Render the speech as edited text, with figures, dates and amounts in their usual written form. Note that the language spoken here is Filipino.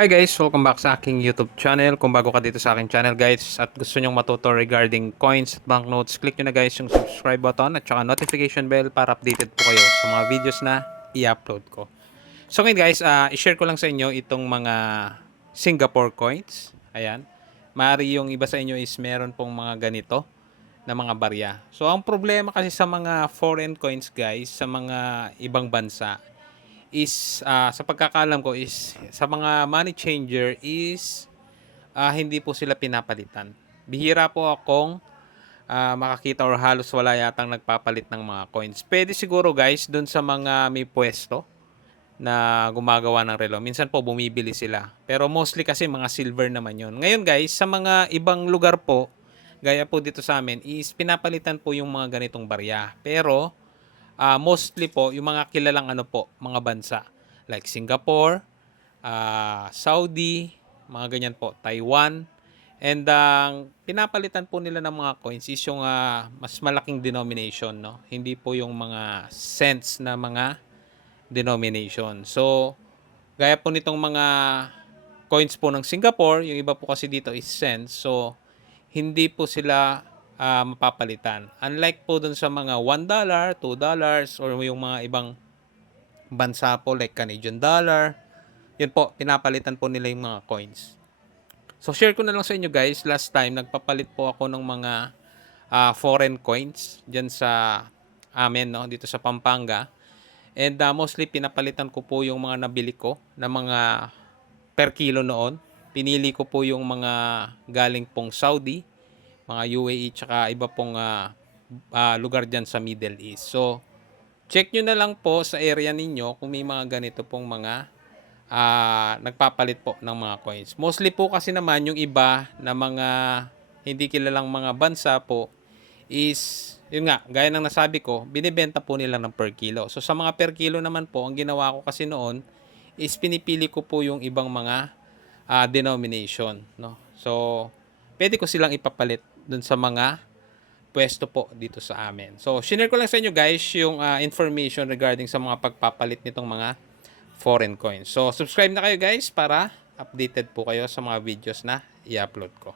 Hi guys! Welcome back sa aking YouTube channel. Kung bago ka dito sa aking channel guys at gusto nyong matuto regarding coins at banknotes, click nyo na guys yung subscribe button at saka notification bell para updated po kayo sa mga videos na i-upload ko. So ngayon guys, i-share ko lang sa inyo itong mga Singapore coins. Ayan. Maaari yung iba sa inyo is meron pong mga ganito na mga barya. So ang problema kasi sa mga foreign coins guys, sa mga ibang bansa, is sa pagkakaalam ko is sa mga money changer is hindi po sila pinapalitan. Bihira po akong makakita or halos wala yatang nagpapalit ng mga coins. Pwede siguro guys doon sa mga may pwesto na gumagawa ng relo. Minsan po bumibili sila. Pero mostly kasi mga silver naman yon. Ngayon guys, sa mga ibang lugar po, gaya po dito sa amin, is pinapalitan po yung mga ganitong barya. Pero mostly po yung mga kilalang mga bansa like Singapore, Saudi, mga ganyan po, Taiwan. And pinapalitan po nila ng mga coins is yung mas malaking denomination, no? Hindi po yung mga cents na mga denomination. So, gaya po nitong mga coins po ng Singapore, yung iba po kasi dito is cents. So, hindi po sila mapapalitan. Unlike po dun sa mga $1, $2, or yung mga ibang bansa po like Canadian dollar, yun po, pinapalitan po nila yung mga coins. So, share ko na lang sa inyo guys, last time, nagpapalit po ako ng mga foreign coins dyan sa amin, no? Dito sa Pampanga. And mostly, pinapalitan ko po yung mga nabili ko na mga per kilo noon. Pinili ko po yung mga galing pong Saudi, mga UAE, tsaka iba pong lugar dyan sa Middle East. So, check nyo na lang po sa area ninyo kung may mga ganito pong mga nagpapalit po ng mga coins. Mostly po kasi naman yung iba na mga hindi kilalang mga bansa po is, yun nga, gaya ng nasabi ko, binibenta po nila ng per kilo. So, sa mga per kilo naman po, ang ginawa ko kasi noon is pinipili ko po yung ibang mga denomination, no? So, pwede ko silang ipapalit dun sa mga pwesto po dito sa amin. So, shinare ko lang sa inyo guys yung information regarding sa mga pagpapalit nitong mga foreign coins. So, subscribe na kayo guys para updated po kayo sa mga videos na i-upload ko.